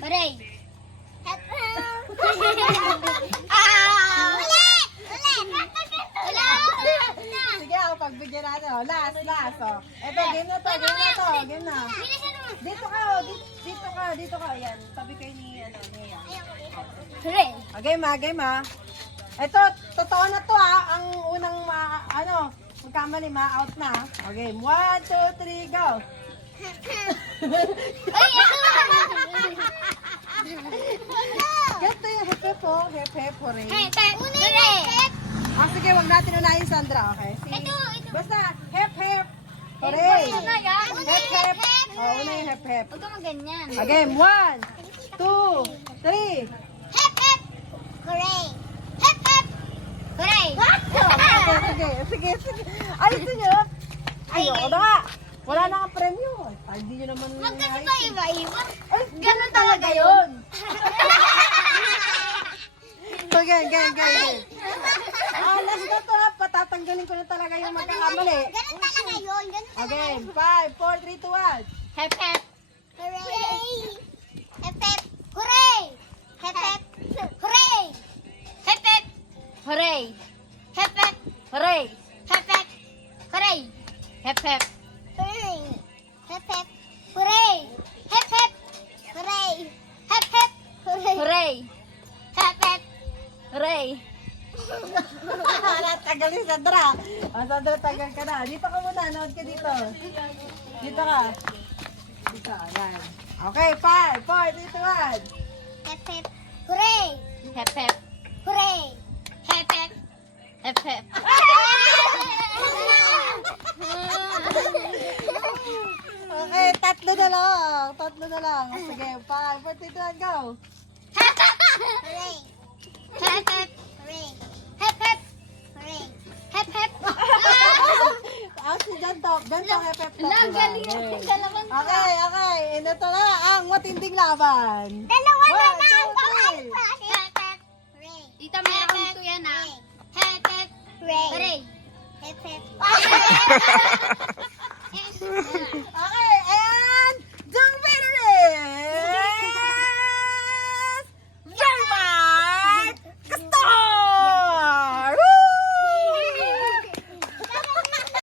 Hooray! Sige, pagbigyan natin. Last. Eto, game na to. Dito ka. Yan, tabi kayo ni, niya. Hooray! Game ha. Ito, totoo na to ha. Ang unang, magkamali, out na. Okay, 1, 2, 3, go. Ganito yung hep po. Hep, hooray. Sige, wag natin unahin, Sandra, okay? Ito. Basta, hep, hooray. Hep. Hep. Una yung hep. Huwag ka maganyan. Okay, 1, 2, 3. Hooray! Hooray! Sige. Ayusin nyo. Ayoko na nga. Wala na kang premyo. Ay, hindi nyo naman Magkasi ba iba-iba? Ay, ganun talaga yun. Game. Last na to ha. Patatanggalin ko na talaga yung magkakamali. Ganun talaga yun. Okay, 5, 4, 3, 2, 1. Hep hep. Hooray! Hep hep. Hooray! Hep hep. Hooray! Hep hep. Hooray! Hep hep. Hooray! Hep hep. Hooray! Hep hep. Hooray! Hep hep. Hooray! Hep hep. Hooray! Hep hep. Hooray! Hep hep. Hooray! Tagal ni Sandra. Sandra, tagal ka na. Dito ka muna. Nood ka dito. Dito ka. Yan. Okay, 5, 4, 3, 2, 1. Hep hep. Hooray! Hep hep. Hooray! Hep hep. Hep hep. Okay, tatlo na lang. Sige, 5, 4, 3, 2, 1, go. Hooray! Hep hep. Hooray! Hep hep. Hooray! Hep hep. Si ganto, hep, hep. Galing natin dalawang Okay. Ito na ang matinding laban. Dalawa na 1, 2, 3. Hep hep. Hooray! Tita, may round 2 yan ha. Hep hep. Hooray! Hep hep.